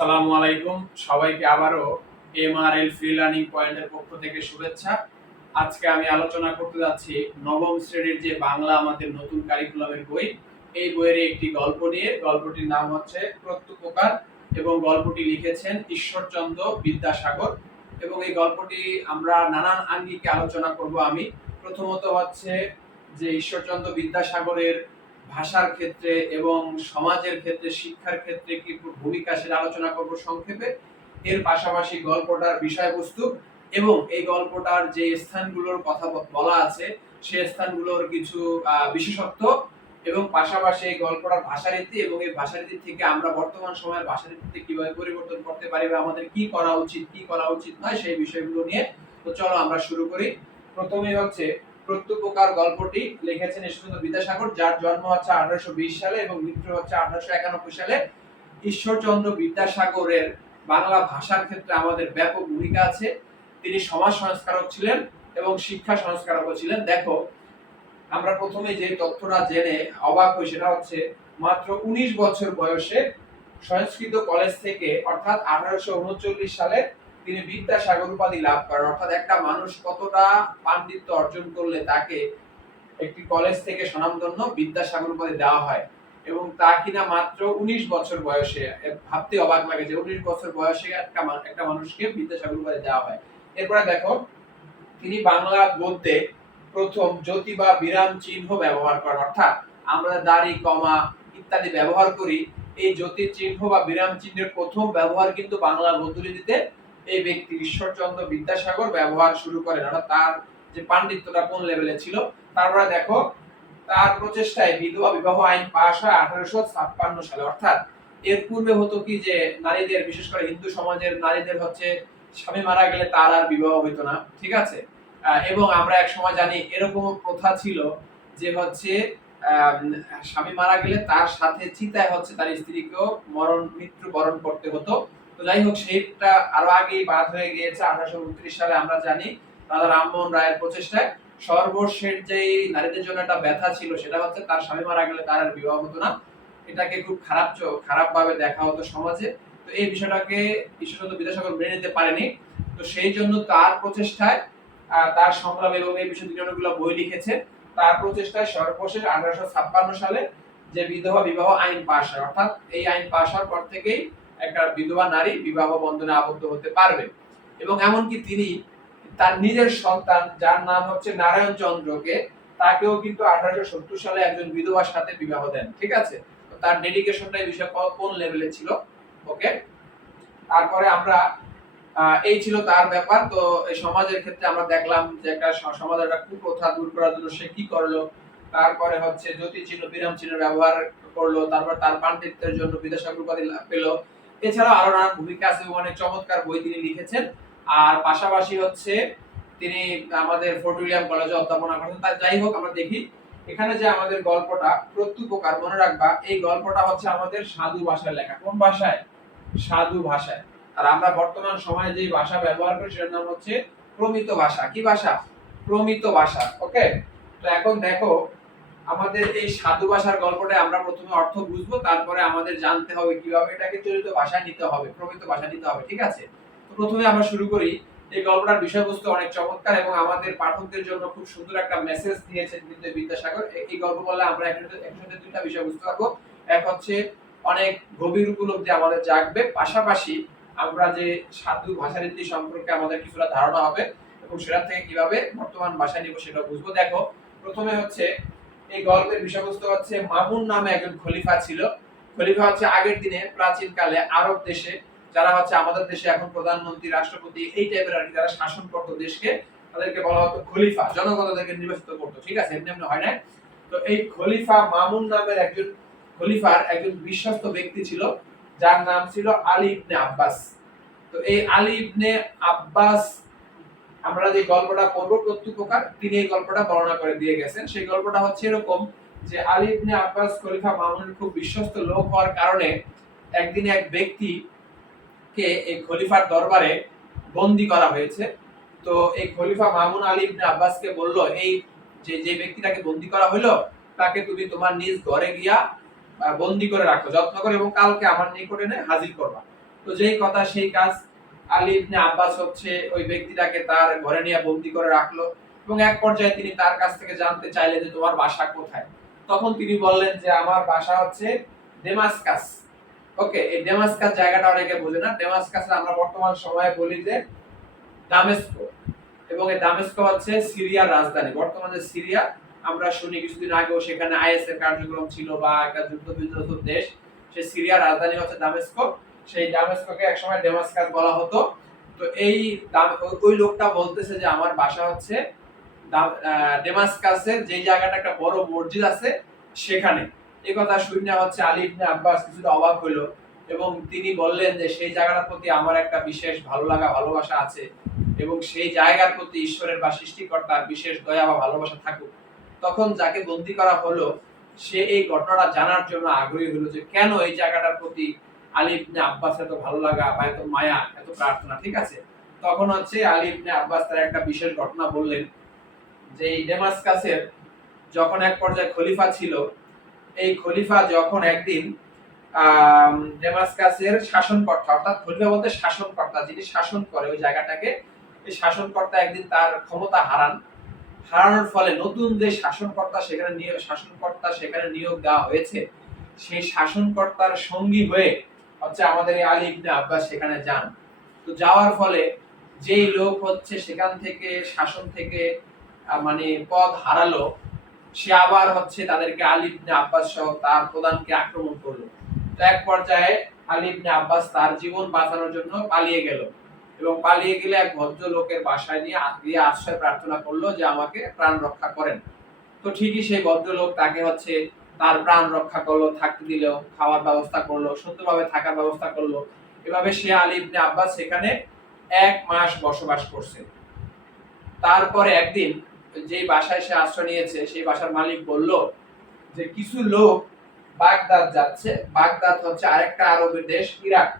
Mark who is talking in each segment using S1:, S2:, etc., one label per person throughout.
S1: আসসালামু আলাইকুম। সবাইকে আবারও এমআরএল ফ্রি লার্নিং পয়েন্টের পক্ষ থেকে শুভেচ্ছা। আজকে আমি আলোচনা করতে যাচ্ছি নবম শ্রেণির যে বাংলা আমাদের নতুন কারিকুলামের বই। এই বইয়ের একটি গল্প নিয়ে। গল্পটির নাম হচ্ছে প্রত্যুপকার এবং গল্পটি লিখেছেন ঈশ্বরচন্দ্র বিদ্যাসাগর। এবং এই গল্পটি আমরা নানান আঙ্গিকে আলোচনা করব আমি। প্রথমত হচ্ছে যে ঈশ্বরচন্দ্র বিদ্যাসাগরের ভাষার ক্ষেত্রে এবং সমাজের ক্ষেত্রে, শিক্ষার ক্ষেত্রে কি ভূমিকা সেটা আলোচনা করব সংক্ষেপে? এর পাশাপাশি গল্পটার বিষয়বস্তু এবং এই গল্পটার যে স্থানগুলোর কথা বলা আছে, সে স্থানগুলোর কিছু বিশেষত্ব এবং পাশাপাশি এই গল্পটার ভাষারীতি এবং এই ভাষারীতি থেকে আমরা বর্তমান সময়ের ভাষারীতিতে কীভাবে পরিবর্তন করতে পারি বা আমাদের কি করা উচিত, কি করা উচিত নয় সেই বিষয়গুলো নিয়ে। তো চলো আমরা শুরু করি। প্রথমে হচ্ছে প্রত্যুপকার গল্পটি লিখেছেন ঈশ্বরচন্দ্র বিদ্যাসাগর, যার জন্ম হচ্ছে আঠারোশো বিশ সালে এবং মৃত্যু হচ্ছে আঠারোশো একানব্বই সালে। ঈশ্বরচন্দ্র বিদ্যাসাগরের বাংলা ভাষার ক্ষেত্রে আমাদের ব্যাপক ভূমিকা আছে। তিনি সমাজ সংস্কারক ছিলেন এবং শিক্ষা সংস্কারকও ছিলেন। দেখো, আমরা প্রথমে যে তথ্যটা জেনে অবাক হই সেটা হচ্ছে, মাত্র উনিশ বছর বয়সে সংস্কৃত কলেজ থেকে, অর্থাৎ আঠারোশো উনচল্লিশ সালে তিনি বিদ্যাসাগর উপাধি লাভ করেন। অর্থাৎ একটা মানুষ কতটা পাণ্ডিত্য অর্জন করলে তাকে একটি কলেজ থেকে স্বনামধন্য বিদ্যাসাগর উপাধি দেওয়া হয় এবং তা কিনা মাত্র উনিশ বছর বয়সে, ভাবতে অবাক লাগে যে উনিশ বছর বয়সে একটা একটা মানুষকে বিদ্যাসাগর উপাধি দেওয়া হয়। এরপরে দেখো, তিনি বাংলা গদ্যে প্রথম জ্যোতি বা বিরাম চিহ্ন ব্যবহার করেন। অর্থাৎ আমরা দাড়ি, কমা ইত্যাদি ব্যবহার করি। এই জ্যোতি চিহ্ন বা বিরাম চিহ্নের প্রথম ব্যবহার কিন্তু বাংলা গদ্যলিপিতে এই ব্যক্তি ঈশ্বরচন্দ্র বিদ্যাসাগর ব্যবহার শুরু করেন, অর্থাৎ তার যে পাণ্ডিত্যটা কোন লেভেলে ছিল, তারপরে দেখো, তার প্রচেষ্টায় বিধবা বিবাহ আইন পাশ হয় আঠারোশো ছাপ্পান্ন সালে। অর্থাৎ এর পূর্বে হতো কি যে, নারীদের, বিশেষ করে হিন্দু সমাজের নারীদের হচ্ছে, স্বামী মারা গেলে তার আর বিবাহ হইতো না, ঠিক আছে? এবং আমরা এক সময় জানি এরকম প্রথা ছিল যে হচ্ছে স্বামী মারা গেলে তার সাথে চিতায় হচ্ছে তার স্ত্রীকেও মরণ মৃত্যু বরণ করতে হতো। তো যাই হোক, সেইটা আরও আগেই বাদ হয়ে গিয়েছে আঠারোশো উনত্রিশ সালে, আমরা জানি। দাদা রামমোহন রায়ের প্রচেষ্টায় সর্বশেষ যে নারীদের জন্য একটা ব্যথা ছিল, সেটা হচ্ছে তার স্বামী মারা গেলে তার আর বিবাহ হতো না। এটাকে খুব খারাপ ভাবে দেখা হতো সমাজে। তো এই বিষয়টাকে ঈশ্বরচন্দ্র বিদ্যাসাগর মেনে নিতে পারেনি। তো সেই জন্য তার প্রচেষ্টায় তার সংগ্রাম এবং এই বিষয়ে তিনি অনেকগুলো বই লিখেছে। তার প্রচেষ্টায় সর্বশেষ আঠারোশো ছাপ্পান্ন সালে যে বিধবা বিবাহ আইন পাশ হয়, অর্থাৎ এই আইন পাশ হওয়ার পর থেকেই একটা বিধবা নারী বিবাহ বন্ধনে আবদ্ধ হতে পারবে। এবং এমনকি তিনি তার নিজের সন্তান, যার নাম হচ্ছে নারায়ণ চন্দ্রকে, তাকেও কিন্তু আঠারোশো সত্তর সালে একজন বিধবার সাথে বিবাহ দেন, ঠিক আছে? তার ডেডিকেশনটা এই বিষয়ে কোন লেভেলে ছিল? ওকে? তারপরে আমরা এই ছিল তার ব্যাপার। তো এই সমাজের ক্ষেত্রে আমরা দেখলাম যে একটা সমাজের একটা কুপ্রথা দূর করার জন্য সে কি করল? তারপরে হচ্ছে জ্যোতি চিহ্ন বিরাম চিহ্ন ব্যবহার করল, তারপর তার পাণ্ডিত্যের জন্য লাভ পেল। এছাড়াও আরও নানান ভূমিকা আছে অনেক চমৎকার বই তিনি লিখেছেন। আর পাশাপাশি হচ্ছে তিনি আমাদের ফোর্ট উইলিয়াম কলেজে অধ্যাপনা করেন তা যাই হোক, আমরা দেখি এখানে যে আমাদের গল্পটা, প্রত্যুপকার মনে রাখবা, এই গল্পটা হচ্ছে আমাদের সাধু ভাষায় লেখা। কোন ভাষায়? সাধু ভাষায়। আর আমরা বর্তমান সময়ে যে ভাষা ব্যবহার করি, সেটার নাম হচ্ছে প্রমিত ভাষা। কি ভাষা? প্রমিত ভাষা ওকে তো এখন দেখো আমাদের এই সাধু ভাষার গল্পটা আমরা প্রথমে অর্থ বুঝব, তারপরে আমাদের জানতে হবে কীভাবে এটাকে চলিত ভাষায় নিতে হবে, প্রমিত ভাষা নিতে হবে, ঠিক আছে? তো প্রথমে আমরা শুরু করি। এই গল্পটার বিষয়বস্তু অনেক চমৎকার এবং আমাদের পাঠকদের জন্য খুব সুন্দর একটা মেসেজ দিয়েছেন কিন্তু বিদ্যাসাগর। এই- গল্প বললে আমরা এখানে একসাথে দুইটা বিষয়বস্তু পাবো এক হচ্ছে অনেক গভীর উপলব্ধি আমাদের জাগবে, পাশাপাশি আমরা যে সাধু ভাষারীতি সম্পর্কে আমাদের কিছুটা ধারণা হবে এবং সেটা থেকে কীভাবে বর্তমান ভাষায় নিব সেটা বুঝব। দেখো, প্রথমে হচ্ছে এই গল্পের বিষয়বস্তু হচ্ছে মামুন নামে একজন খলিফা ছিল। খলিফা হচ্ছে আগের দিনে প্রাচীন কালে আরব দেশে, যারা হচ্ছে আমাদের দেশে এখন প্রধানমন্ত্রী, রাষ্ট্রপতি, এই টাইপের আর কি যারা শাসন করতো দেশকে, তাদেরকে বলা হতো খলিফা। জনগণ তাদেরকে নির্বাচিত করতো, ঠিক আছে? এমনি এমনি হয় না তো এই খলিফা মামুন নামের একজন খলিফার একজন বিশ্বস্ত ব্যক্তি ছিল, যার নাম ছিল আলী ইবনে আব্বাস। তো এই আলী ইবনে আব্বাস আমরা যে গল্পটা পড়ব প্রত্যুপকার তিনি এই গল্পটা বর্ণনা করে দিয়ে গেছেন। সেই গল্পটা হচ্ছে এরকম যে আলী ইবনে আব্বাস খলিফা মামুনের খুব বিশ্বস্ত লোক হওয়ার কারণে একদিন এক ব্যক্তি কে এই খলিফার দরবারে বন্দি করা হয়েছে। তো এই খলিফা মামুন আলী ইবনে আব্বাসকে বলল, এই যে যে ব্যক্তিটাকে বন্দি করা হলো তাকে তুমি তোমার নিজ ঘরে গিয়া বন্দি করে রাখো, যত্ন করে এবং কালকে আমার নিকটে এনে হাজির করবা। তো যেই কথা, সেই কাজ আলী ইবনে আব্বাস হচ্ছে ওই ব্যক্তিটাকে তার ঘরে নিয়ে বন্দি করে রাখল এবং এক পর্যায়ে তিনি তার কাছ থেকে জানতে চাইলেন যে তোমার বাসা কোথায়। তখন তিনি বললেন যে আমার বাসা হচ্ছে ওকে, এই জায়গাটা অনেকে বোঝে না। আমরা বর্তমান সময়ে বলি যে এবং এই হচ্ছে সিরিয়ার রাজধানী। বর্তমানে সিরিয়া, আমরা শুনি কিছুদিন আগেও সেখানে আইএস এর কার্যক্রম ছিল বা একটা যুদ্ধ বিধ্বস্ত দেশ সেই সিরিয়ার রাজধানী হচ্ছে দামেস্কো। সেই দামেস্কোকে একসময় ডেমাসকাস বলা হতো। তো এই ওই- লোকটা বলতেছে যে আমার বাসা হচ্ছে ডেমাসকাসের যে জায়গাটা একটা বড় মসজিদ আছে সেখানে। এই কথা শুনে হচ্ছে আলী ইবনে আব্বাস কিছুটা অবাক হইল এবং তিনি বললেন যে সেই জায়গাটার প্রতি আমার একটা বিশেষ ভালো লাগা, ভালোবাসা আছে এবং সেই জায়গার প্রতি ঈশ্বরের বা সৃষ্টিকর্তার বিশেষ দয়া বা ভালোবাসা থাকুক। তখন যাকে বন্দি করা হলো, সে এই ঘটনাটা জানার জন্য আগ্রহী হলো যে কেন এই জায়গাটার প্রতি আলী ইবনে আব্বাস এত ভালো লাগা বা এত মায়া, এত প্রার্থনা, ঠিক আছে? তখন হচ্ছে আলী ইবনে আব্বাস তার একটা বিশেষ ঘটনা বললেন যে এই ডেমাসকাসের যখন এক পর্যায়ে খলিফা ছিল, এই খলিফা যখন একদিন ডেমাসকাসের শাসনকর্তা, অর্থাৎ খলিফা বলতে শাসনকর্তা, যিনি শাসন করে ওই জায়গাটাকে, এই শাসনকর্তা একদিন তার ক্ষমতা হারান। হারানোর ফলে নতুন যে শাসনকর্তা সেখানে নিয়োগ, শাসনকর্তা সেখানে নিয়োগ দেওয়া হয়েছে, সেই শাসনকর্তার সঙ্গী হয়ে হচ্ছে আমাদের এই আলী ইবনে আব্বাস সেখানে যান। তো যাওয়ার ফলে যেই লোক হচ্ছে সেখান থেকে, শাসন থেকে মানে পদ হারালো, সে আবার হচ্ছে তাদেরকে আলী ইবনে আব্বাস সহ তার প্রধানকে আক্রমণ করল। তো এক পর্যায়ে আলী ইবনে আব্বাস তার জীবন বাঁচানোর জন্য পালিয়ে গেল এবং পালিয়ে গেলে এক ভদ্র লোকের বাসায় নিয়ে গিয়ে আশ্রয় প্রার্থনা করল যে আমাকে প্রাণ রক্ষা করেন। তো ঠিকই সেই ভদ্রলোক তাকে হচ্ছে তার প্রাণ রক্ষা করল, থাকতে দিল, খাওয়ার ব্যবস্থা করল সুন্দরভাবে থাকার ব্যবস্থা করল। এভাবে সে আলী ইবনে আব্বাস সেখানে এক মাস বসবাস করছে। তারপরে একদিন যেই বাসায় সে আশ্রয় নিয়েছে, সেই বাসার মালিক বলল যে, কিছু লোক বাগদাদ যাচ্ছে। বাগদাদ হচ্ছে আরেকটা আরবের দেশ, ইরাক।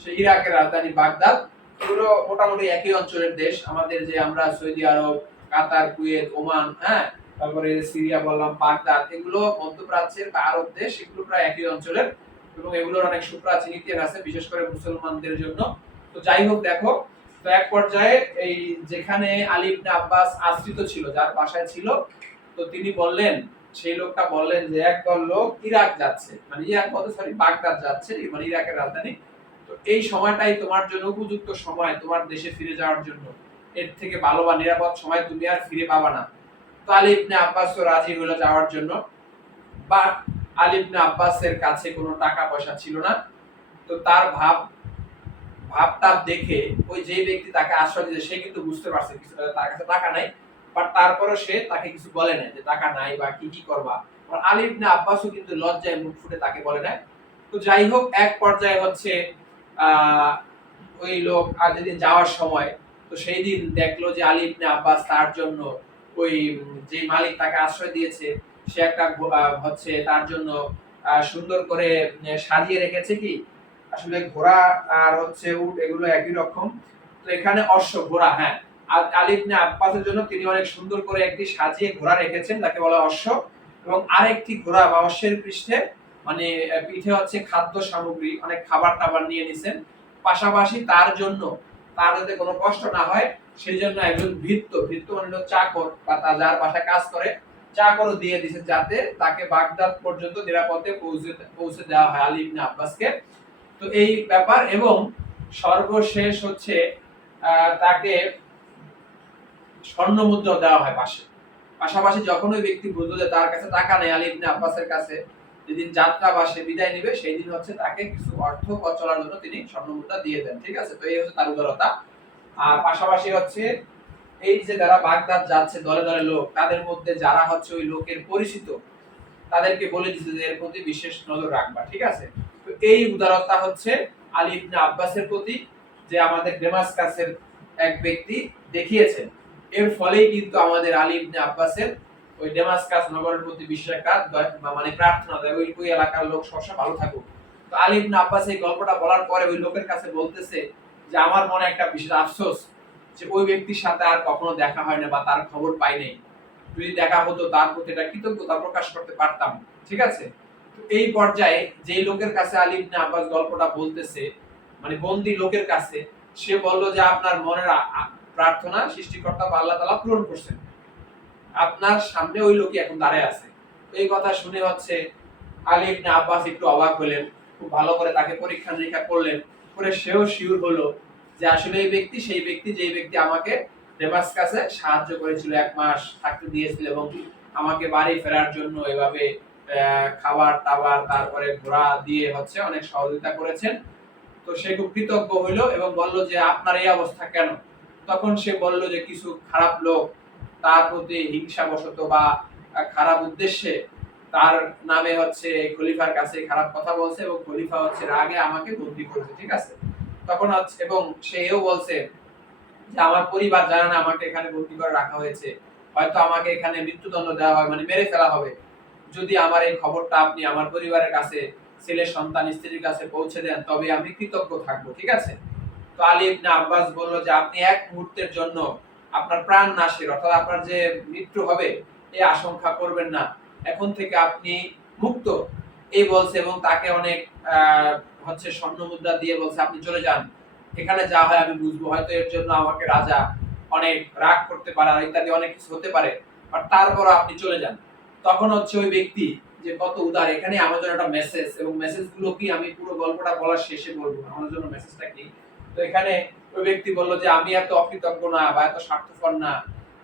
S1: সেই ইরাকের রাজধানী বাগদাদ। এগুলো মোটামুটি একই অঞ্চলের দেশ। আমাদের যে আমরা Saudi Arab, Qatar, Kuwait, Oman হ্যাঁ তারপরে সিরিয়া বললাম, বাগদাদ, এগুলো মধ্যপ্রাচ্যের বা আরব দেশ, এগুলো প্রায় একই অঞ্চলের এবং এগুলোর অনেক সুপ্রাচীন ইতিহাস আছে, বিশেষ করে মুসলমানদের জন্য। তো যাই হোক, দেখো, তো এক পর্যায়ে এই যেখানে আলী আব্বাস আশ্রিত ছিল, যার বাসায় ছিল, তো তিনি বললেন, সেই লোকটা বললেন যে একদল লোক ইরাক যাচ্ছে। মানে ইরাক বলতে সরি বাগদাদ যাচ্ছে মানে ইরাকের রাজধানী। তো এই সময়টাই তোমার জন্য উপযুক্ত সময়, তোমার দেশে ফিরে যাওয়ার জন্য। এর থেকে ভালো বা নিরাপদ সময় তুমি আর ফিরে পাবা না। তো আলী আব্বাস তো রাজি হলো যাওয়ার জন্য। বাট আলী আব্বাসের কাছে কোনো টাকা পয়সা ছিল না। তো তার ভাব ভাবটা দেখে ওই যে ব্যক্তি তাকে আশ্রয় দিয়েছে, সে কিন্তু বুঝতে পারছে কিছু তার কাছে টাকা নাই। বাট তারপরে সে তাকে কিছু বলে নাই যে টাকা নাই বা কি কি করবা। আলী আব্বাসও কিন্তু লজ্জায় মুখ ফুটে তাকে বলে নাই। তো যাই হোক, এক পর্যায়ে হচ্ছে ওই লোক আর যেদিন যাওয়ার সময়, তো সেই দিন দেখল যে আলী আব্বাস তার জন্য ওই যে মালিক তাকে আশ্রয় দিয়েছে, সে একটা হচ্ছে তার জন্য সুন্দর করে সাজিয়ে রেখেছে কি? আসলে ঘোড়া আর হচ্ছে উট এগুলো একই রকম। তো এখানে অশ্ব ঘোড়া হ্যাঁ। আর আলী ইবনে আব্বাসের জন্য তিনি অনেক সুন্দর করে একটি সাজিয়ে ঘোড়া রেখেছেন তাকে বলা অশ্ব। এবং আরেকটি ঘোড়া বা অশ্বের পৃষ্ঠে মানে পিঠে হচ্ছে খাদ্য সামগ্রী, অনেক খাবার টাবার নিয়ে নিছেন। পাশাপাশি তার জন্য, তার যাতে কোনো কষ্ট না হয় সেই জন্য একজন ভৃত্য ভৃত্য মানে হলো চাকর বা তার যার বাসায় কাজ করে, চাকরও দিয়ে দিছে যাতে তাকে বাগদাদ পর্যন্ত নিরাপদে পৌঁছে পৌঁছে দেওয়া হয় আলী ইবনে আব্বাসকে। তো এই ব্যাপার এবং সর্বশেষ হচ্ছে তাকে স্বর্ণ মুদ্রা দেওয়া হয় পাশে। পাশাপাশি যখন ওই ব্যক্তি বুঝলো যে তার কাছে টাকা নেই আলী ইবনে আব্বাসের কাছে, যেদিন যাত্রা বা সে বিদায় নেবে, সেই দিন হচ্ছে তাকে কিছু অর্থ পথ চলার জন্য তিনি স্বর্ণ মুদ্রা দিয়ে দেন, ঠিক আছে? তো এই হচ্ছে তার উদারতা। আর পাশাপাশি হচ্ছে এই যে যারা বাগদাদ যাচ্ছে, দলে দলে লোক, তাদের মধ্যে যারা হচ্ছে ওই লোকের পরিচিত, তাদেরকে বলে দিচ্ছে যে এর প্রতি বিশেষ নজর রাখবা, ঠিক আছে? তো এই উদারতা হচ্ছে আলী ইবনে আব্বাসের প্রতি, যে আমাদের ডেমাসকাসের এক ব্যক্তি দেখিয়েছেন। এর ফলেই কিন্তু আমাদের আলী ইবনে আব্বাসের ওই ডেমাসকাস নগরের প্রতি বিশেষ বা মানে প্রার্থনা দেয়, ওই ওই এলাকার লোক সবসময় ভালো থাকুক। তো আলী ইবনে আব্বাস এই গল্পটা বলার পরে ওই লোকের কাছে বলতেছে যে আমার মনে একটা বিশেষ আফসোস যে ওই ব্যক্তির সাথে আর কখনো দেখা হয় না বা তার খবর পাই নাই। যদি দেখা হতো তার প্রতি একটা কৃতজ্ঞতা প্রকাশ করতে পারতাম, ঠিক আছে? এই পর্যায়ে যেই লোকের কাছে আলী ইবনে আব্বাস গল্পটা বলতেছে মানে বন্দি লোকের কাছে, সে বলল যে আপনার মনের প্রার্থনা সৃষ্টিকর্তা বা আল্লাহ তালা পূরণ করছেন। আপনার সামনে ওই লোকই এখন দাঁড়ায় আছে। এই কথা শুনে হচ্ছে আলী ইবনে আব্বাস একটু অবাক হলেন, খুব ভালো করে তাকে পরীক্ষা নিরীক্ষা করলেন। করে সেও শিওর হলো যে আসলে এই ব্যক্তি, সেই ব্যক্তি, যেই ব্যক্তি আমাকে ডেমাস্কাসে সাহায্য করেছিল, এক মাস থাকতে দিয়েছিল এবং আমাকে বাড়ি ফেরার জন্য এভাবে খাবার টাবার তারপরে ঘোরা দিয়ে হচ্ছে অনেক সহযোগিতা করেছেন। তো সে খুব কৃতজ্ঞ হইল এবং বলল যে, আপনার এই অবস্থা কেন? তখন সে বলল যে, কিছু খারাপ লোক তার প্রতি হিংসাবশত বা খারাপ উদ্দেশ্যে তার নামে হচ্ছে খলিফার কাছে খারাপ কথা বলছে এবং খলিফা হচ্ছে রাগে আমাকে বন্দি করেছে, ঠিক আছে? তখন হচ্ছে এবং সেও বলছে যে আমার পরিবার জানে না আমাকে এখানে বন্দি করে রাখা হয়েছে। হয়তো আমাকে এখানে মৃত্যুদণ্ড দেওয়া হয় মানে মেরে ফেলা হবে। যদি আমার এই খবরটা আপনি আমার পরিবারের কাছে, ছেলে, সন্তান, স্ত্রীর কাছে পৌঁছে দেন, তবে আমি কৃতজ্ঞ থাকব, ঠিক আছে? তো আলী ইবনে আব্বাস বলল যে আপনি এক মুহূর্তের জন্য আপনার প্রাণ নাশের, অর্থাৎ আপনার যে মৃত্যু হবে এই আশঙ্কা করবেন না। এখন থেকে আপনি মুক্ত। এই বলছে এবং তাকে অনেক হচ্ছে স্বর্ণ মুদ্রা দিয়ে বলছে, আপনি চলে যান। এখানে যা হয় আমি বুঝব। হয়তো এর জন্য আমাকে রাজা অনেক রাগ করতে পারে ইত্যাদি অনেক কিছু হতে পারে। আর তারপরও আপনি চলে যান। তখন হচ্ছে ওই ব্যক্তি যে কত উদার এখানে আমার জন্য একটা মেসেজ এবং মেসেজগুলো কি আমি পুরো গল্পটা বলার শেষে বলব আমার জন্য মেসেজটা কি? তো এখানে ওই ব্যক্তি বলল যে, আমি এত অকৃতজ্ঞ না বা এত স্বার্থপর না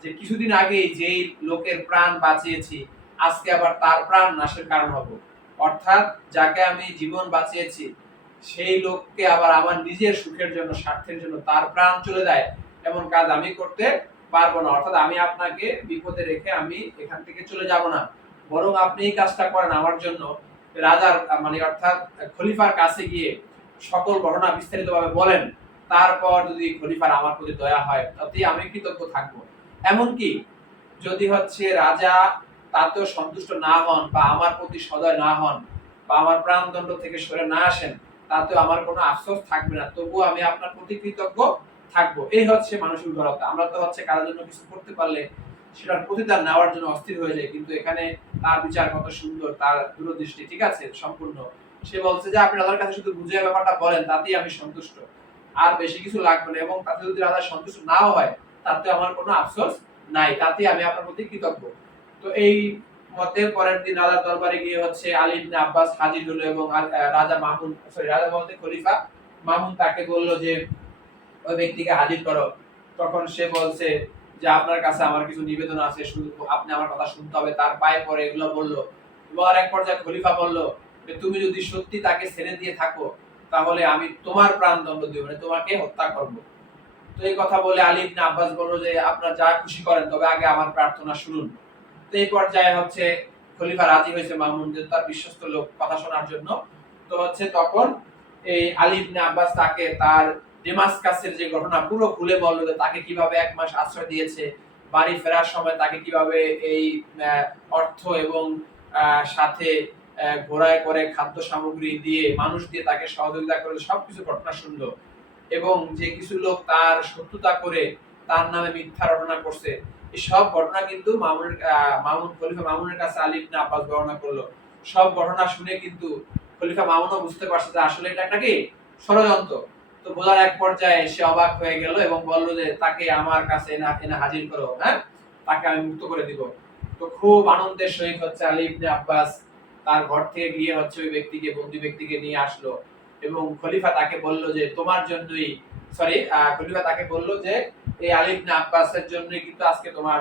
S1: যে কিছুদিন আগেই যেই লোকের প্রাণ বাঁচিয়েছি আজকে আবার তার প্রাণ নাশের কারণ হব। অর্থাৎ যাকে আমি জীবন বাঁচিয়েছি, সেই লোককে আবার আমার নিজের সুখের জন্য, স্বার্থের জন্য তার প্রাণ চলে যায়, এমন কাজ আমি করতে পারব না। অর্থাৎ আমি আপনাকে বিপদে রেখে আমি এখান থেকে চলে যাব না। বরং আপনি এই কাজটা করেন আমার জন্য। রাজার মানে অর্থাৎ খলিফার কাছে গিয়ে সকল ঘটনা বিস্তারিতভাবে বলেন। তারপর যদি খলিফার আমার প্রতি দয়া হয় তাতে আমি কৃতজ্ঞ থাকব। এমনকি যদি হচ্ছে রাজা তাতেও সন্তুষ্ট না হন বা আমার প্রতি সদয় না হন বা আমার প্রাণদণ্ড থেকে সরে না আসেন, তাতেও আমার কোনো আফসোস থাকবে না। তবুও আমি আপনার প্রতি কৃতজ্ঞ থাকব। এই হচ্ছে মানুষের উদারতা। আমরা তো হচ্ছে কারোর জন্য কিছু করতে পারলে সেটার প্রতিদান নেওয়ার জন্য অস্থির হয়ে যায় কিন্তু এখানে তার বিচার কত সুন্দর, তার দূরদৃষ্টি, ঠিক আছে? সম্পূর্ণ। সে বলছে যে, আপনি রাজার কাছে শুধু বুঝে ব্যাপারটা বলেন, তাতেই আমি সন্তুষ্ট। আর বেশি কিছু লাগবে না এবং তাতে যদি রাজা সন্তুষ্ট নাও হয়, তাতে আমার কোনো আফসোস নাই তাতে আমি আপনার প্রতি কৃতজ্ঞ। তো এই মতের পরের দিন রাজার দরবারে গিয়ে হচ্ছে আলী ইবনে আব্বাস হাজির হলো এবং রাজা মামুন সরি রাজা বলতে খলিফা মামুন তাকে বলল যে, ওই ব্যক্তিকে হাজির করো। তখন সে বলছে যে, আপনার কাছে আমার কিছু নিবেদন আছে আপনি আমার কথা শুনতে হবে। তার পায়ে পরে এগুলো বলল। এবার এক পর্যায়ে খলিফা বলল যে, তুমি যদি সত্যি তাকে ছেড়ে দিয়ে থাকো, তাহলে আমি তোমার প্রাণ দণ্ড দিব মানে তোমাকে হত্যা করব। তো এই কথা বলে আলী ইবনে আব্বাস বলল যে, আপনারা যা খুশি করেন, তবে আগে আমার প্রার্থনা শুনুন। এই পর্যায়ে হচ্ছে খলিফা রাজি হয়েছে মামুন, যে তার বিশ্বস্ত লোক কথা শোনার জন্য। তো হচ্ছে তখন এই আলী ইবনে আব্বাস তাকে তার ডেমাসকাসের যে ঘটনা পুরো খুলে বলল যে তাকে কীভাবে এক মাস আশ্রয় দিয়েছে, বাড়ি ফেরার সময় তাকে কীভাবে এই অর্থ এবং সাথে ঘোড়ায় করে খাদ্য সামগ্রী দিয়ে, মানুষ দিয়ে তাকে সহযোগিতা করে সবকিছু ঘটনা শুনলো। এবং যে কিছু লোক তার শত্রুতা করে তার নামে মিথ্যা রটনা করছে সব ঘটনা কিন্তু মামুনের মামুন, খলিফা মামুনের কাছে আব্বাস বর্ণনা করল। সব ঘটনা শুনে কিন্তু খলিফা মামুনও বুঝতে পারছে যে আসলে এটা একটা কি? ষড়যন্ত্র। তো বোঝার এক পর্যায়ে সে অবাক হয়ে গেল এবং বলল যে, তাকে আমার কাছে এনে হাজির করো হ্যাঁ? তাকে আমি মুক্ত করে দিব। তো খুব আনন্দের সহিত হচ্ছে আব্বাস তার ঘর থেকে গিয়ে হচ্ছে ওই ব্যক্তিকে, বন্দি ব্যক্তিকে নিয়ে আসলো এবং খলিফা তাকে বলল যে, তোমার জন্যই সরি খলিফা তাকে বলল যে এই আলী ইবনে আব্বাসের জন্যই কিন্তু আজকে তোমার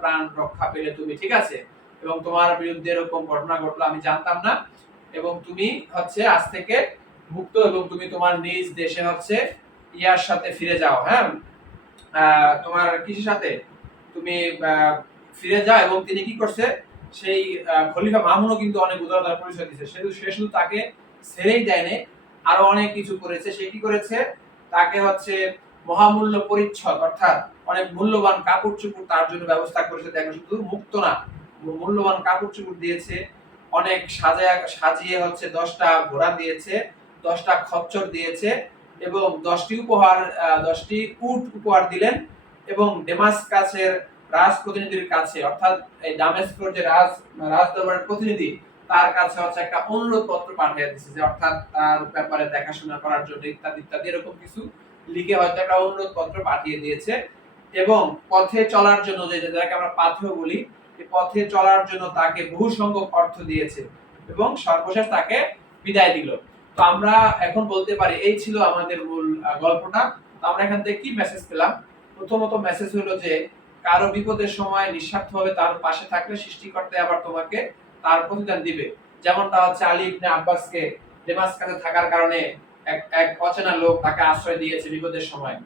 S1: প্রাণ রক্ষা পেলে তুমি, ঠিক আছে? এবং তোমার বিরুদ্ধে এরকম ঘটনা ঘটলো, আমি জানতাম না। এবং তুমি হচ্ছে আজ থেকে মুক্ত এবং তুমি তোমার নিজ দেশে হচ্ছে ইয়ার সাথে ফিরে যাও হ্যাঁ? তোমার কিসের সাথে? তুমি ফিরে যাও এবং তিনি কি করছে? সেই খলিফা মামুনও কিন্তু অনেক উদারতার পরিচয় দিচ্ছে সে সে শুধু তাকে ছেড়েই দেয়নি, আরও অনেক কিছু করেছে। সে কি করেছে? তাকে হচ্ছে মহামূল্য পরিচ্ছদ, অর্থাৎ অনেক মূল্যবান কাপড় চোপড় তার জন্য ব্যবস্থা করেছে। দেখো, শুধু মুক্ত না, মূল্যবান কাপড় চোপড় দিয়েছে, অনেক সাজায়, সাজিয়ে হচ্ছে দশটা ঘোড়া দিয়েছে, দশটা খচ্চর দিয়েছে এবং দশটি উপহার দশটি উট উপহার দিলেন এবং ডেমাসকাসের রাজ প্রতিনিধির কাছে, অর্থাৎ এই ডামেস্কোর যে রাজ রাজ দরবারের প্রতিনিধি, তার কাছে হচ্ছে একটা অনুরোধ পত্র পাঠিয়ে দিচ্ছে যে, অর্থাৎ তার ব্যাপারে দেখাশোনা করার জন্য ইত্যাদি ইত্যাদি, এরকম কিছু লিখে হয়তো একটা অনুরোধ পত্র পাঠিয়ে দিয়েছে। এবং পথে চলার জন্য যে যেটাকে আমরা পাথেও বলি পথে চলার জন্য তাকে বহু সংখ্যক অর্থ দিয়েছে এবং সর্বশেষ তাকে বিদায় দিল। তো আমরা এখন বলতে পারি, এই ছিল আমাদের মূল গল্পটা। আমরা এখান থেকে কি মেসেজ পেলাম? প্রথমত মেসেজ হলো যে, কারও বিপদের সময় নিঃস্বার্থভাবে তার পাশে থাকলে সৃষ্টিকর্তা আবার তোমাকে তার প্রতিদান দিবে। যেমনটা হচ্ছে আলী ইবনে আব্বাসকে ডেমাস্কাসে থাকার কারণে এক অচেনা লোক তাকে আশ্রয় দিয়েছে বিপদের সময়।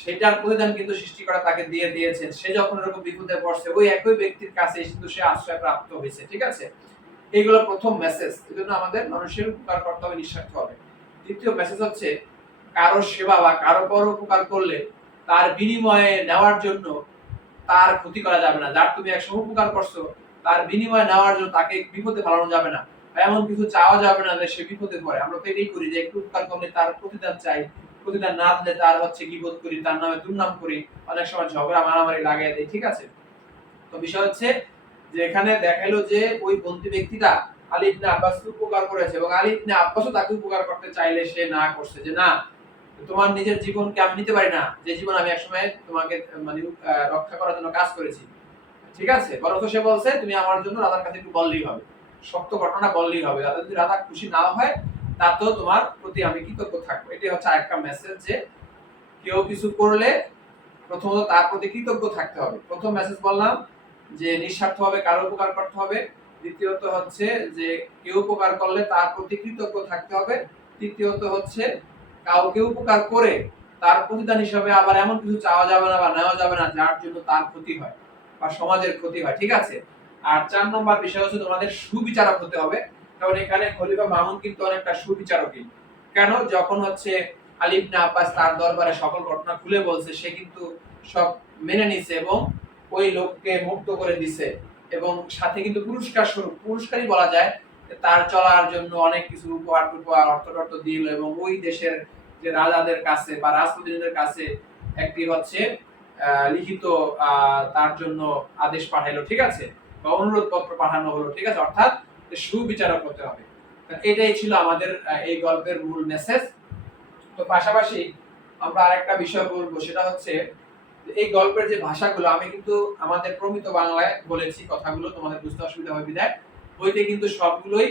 S1: সেটার প্রতিদান কিন্তু তাকে দিয়ে দিয়েছেন। সে যখন এরকম বিপদে পড়ছে, ওই একই ব্যক্তির কাছে কিন্তু সে আশ্রয় প্রাপ্ত হয়েছে, ঠিক আছে? এইগুলো প্রথম মেসেজ এই জন্য আমাদের মানুষের উপকার করতে হবে, নিঃস্বার্থ হবে। মেসেজ হচ্ছে, কারও সেবা বা কারও পর উপকার করলে তার বিনিময়ে নেওয়ার জন্য তার ক্ষতি করা যাবে না। যার তুমি একসময় উপকার করছ, তার বিনিময়ে নেওয়ার জন্য তাকে বিপদে ফেলানো যাবে না। এমন কিছু চাওয়া যাবে না যে সে বিপদে পড়ে। আমরা তো এটাই করি যে একটু উপকার করলে তার প্রতিদান চাই। প্রতিদান না দিলে তার হচ্ছে বিপদ করি, তার নামে দুর্নাম করি। অনেক সময় ঝগড়া, মারামারি লাগিয়ে দেয়, ঠিক আছে? তো বিষয় হচ্ছে যে এখানে দেখাইলো যে ওই বন্দি ব্যক্তিটা আলী ইবনে আব্বাসকে উপকার করেছে এবং আলী ইবনে আব্বাসও তাকে উপকার করতে চাইলে সে না করছে যে, না, তোমার নিজের জীবনকে আমি নিতে পারি না। যে জীবন আমি একসময় তোমাকে মানে রক্ষা করার জন্য কাজ করেছি। ঠিক আছে? বরং সে বলছে, তুমি আমার জন্য রাধার কাছে একটু বললেই হবে। সত্য ঘটনা বললেই হবে। রাধা যদি রাধা খুশি না হয়, তাতেও তোমার প্রতি আমি কৃতজ্ঞ থাকব। এটাই হচ্ছে আরেকটা মেসেজ যে কেউ কিছু করলে প্রথমত তার প্রতি কৃতজ্ঞ থাকতে হবে। প্রথম মেসেজ বললাম যে নিঃস্বার্থভাবে কারও উপকার করতে হবে। দ্বিতীয়ত হচ্ছে যে কেউ উপকার করলে তার প্রতি কৃতজ্ঞ থাকতে হবে। তৃতীয়ত হচ্ছে কাউকে উপকার করে তার প্রতিদান হিসাবে আবার এমন কিছু চাওয়া যাবে না বা নেওয়া যাবে না যার জন্য তার ক্ষতি হয় বা সমাজের ক্ষতি হয়। ঠিক আছে? আর চার নম্বর বিষয় হচ্ছে তোমাদের সুবিচারক হতে হবে। কারণ এখানে খলিফা মামুন কিন্তু অনেকটা সুবিচারকই। কেন? যখন হচ্ছে আলী ইবনে আব্বাস তার দরবারে সকল ঘটনা খুলে বলছে, সে কিন্তু সব মেনে নিছে এবং ওই লোককে মুক্ত করে দিছে। এবং সাথে কিন্তু পুরস্কার স্বরূপ, পুরস্কারই বলা যায় তার চলার জন্য অনেক কিছু উপহার টুপহার অর্থ টর্থ দিল এবং ওই দেশের যে রাজাদের কাছে বা রাজপ্রতিনিধিদের কাছে একটি হচ্ছে লিখিত তার জন্য আদেশ পাঠাইলো, ঠিক আছে? বা অনুরোধ পত্র পাঠানো হলো, ঠিক আছে? অর্থাৎ সুবিচারক হতে হবে। এটাই ছিল আমাদের এই গল্পের মূল মেসেজ তো পাশাপাশি আমরা আরেকটা বিষয় বলব, সেটা হচ্ছে এই গল্পের যে ভাষাগুলো, আমি কিন্তু আমাদের প্রমিত বাংলায় বলেছি কথাগুলো, তোমাদের বুঝতে অসুবিধা হবে বিদায় বইতে কিন্তু সবগুলোই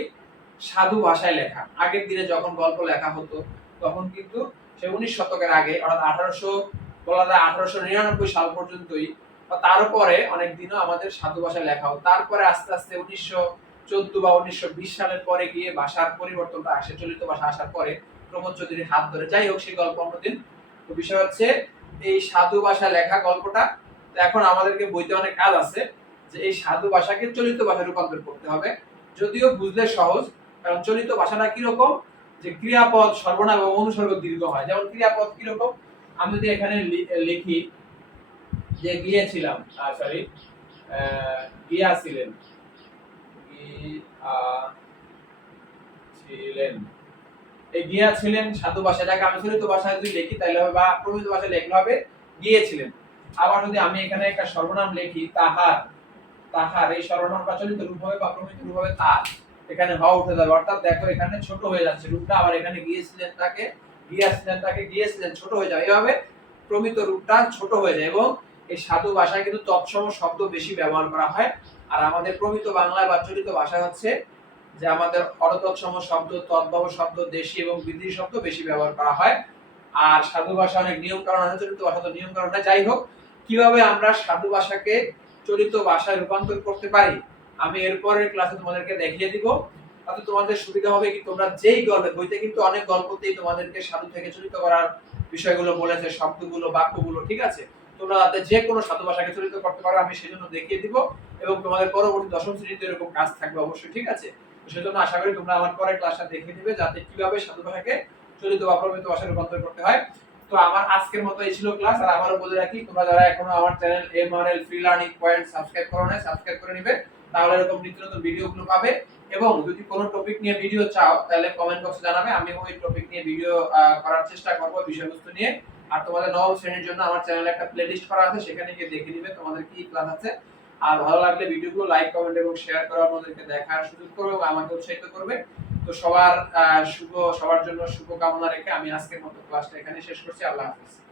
S1: সাধু ভাষায় লেখা। আগের দিনে যখন গল্প লেখা হতো, তখন কিন্তু সে উনিশ শতকের আগে, অর্থাৎ আঠারোশো, বলা যায় আঠারোশো নিরানব্বই সাল পর্যন্তই তারপরে অনেক দিনও আমাদের সাধু ভাষায় লেখা হতো। তারপরে আস্তে আস্তে উনিশশো চোদ্দ বা উনিশশো বিশ সালের পরে গিয়ে ভাষার পরিবর্তনটা আসে, চলিত ভাষা আসার পরে প্রমোদ চৌধুরীর হাত ধরে। যাই হোক, সেই গল্প অন্যদিন তো বিষয় হচ্ছে, এই সাধু ভাষা লেখা গল্পটা এখন আমাদেরকে বইতে অনেক কাজ আছে যে এই সাধু ভাষাকে চলিত ভাষায় রূপান্তর করতে হবে। যদিও বুঝলে সহজ, কারণ চলিত ভাষাটা কীরকম? যে ক্রিয়াপদ, সর্বনাম এবং অনুসর্গ দীর্ঘ হয়। যেমন ক্রিয়াপদ কীরকম? আমি যদি এখানে লিখি যে গিয়েছিলাম সরি গিয়াছিলেন। গিয়াছিলেন। এই গিয়াছিলেন সাধু ভাষাটাকে আমি চলিত ভাষায় যদি লিখি, তাহলে হবে বা প্রমিত ভাষায় লিখলে হবে, গিয়েছিলেন। আবার যদি আমি এখানে একটা সর্বনাম লিখি, তাহার তাহার, এই সর্বনামটা চলিত রূপ হবে বা প্রমিত রূপ হবে তার। এখানে হ উঠে যাবে, অর্থাৎ দেখো এখানে ছোট হয়ে যাচ্ছে রূপটা, আবার এখানে গিয়েছিলেন তাকে, গিয়াছিলেন তাকে, গিয়েছিলেন, ছোট হয়ে যাবে। এভাবে প্রমিত রূপটা ছোট হয়ে যায় এবং এই সাধু ভাষায় কিন্তু তৎসম শব্দ বেশি ব্যবহার করা হয়। আর আমাদের প্রমিত বাংলায় বা চলিত ভাষা হচ্ছে যে আমাদের অরতৎসম শব্দ, তদ্ভব শব্দ, দেশি এবং বিদেশি শব্দ বেশি ব্যবহার করা হয়। আর সাধু ভাষা অনেক নিয়ম কারণ আছে, চলিত ভাষা তো নিয়ম কারণ না যাই হোক, কীভাবে আমরা সাধু ভাষাকে চলিত ভাষায় রূপান্তর করতে পারি, আমি এরপরের ক্লাসে তোমাদেরকে দেখিয়ে দিব। তাতে তোমাদের সুবিধা হবে কি, তোমরা যেই গল্পে, বইতে কিন্তু অনেক গল্পতেই তোমাদেরকে সাধু থেকে চলিত করার বিষয়গুলো বলেছে, শব্দগুলো, বাক্যগুলো, ঠিক আছে? তোমরা যে কোনো সাধু ভাষাকে করতে পারো, আমি সেজন্য দেখিয়ে দিব এবং তোমাদের পরবর্তী দশম শ্রেণীতে এরকম কাজ থাকবে অবশ্যই, ঠিক আছে? সেজন্য আশা করি তোমরা আমার ক্লাসটা দিবে যাতে কীভাবে সাধু ভাষাকে রূপান্তর করতে হয়। তো আমার আজকের মতো এই ছিল ক্লাস আর বলে রাখি, তোমরা যারা এখনও আমার channel MRL free learning point subscribe করো না সাবস্ক্রাইব করে নিবে, তাহলে এরকম নিত্য নতুন ভিডিওগুলো পাবে। এবং যদি কোনো টপিক নিয়ে ভিডিও চাও, তাহলে কমেন্ট বক্সে জানাবে আমি ওই টপিক নিয়ে ভিডিও করার চেষ্টা করব বিষয়বস্তু নিয়ে। আর তোমাদের নবম শ্রেণির জন্য আমার চ্যানেলে একটা প্লেলিস্ট করা আছে, সেখানে গিয়ে দেখে নিবে তোমাদের কি ক্লাস আছে। আর ভালো লাগলে ভিডিওগুলো লাইক কমেন্ট এবং শেয়ার করে আমাদেরকে দেখার সুযোগ করবে এবং আমাকে উৎসাহিত করবে। তো সবার শুভ, সবার জন্য শুভ কামনা রেখে আমি আজকের মতো ক্লাসটা এখানে শেষ করছি। আল্লাহ হাফিজ।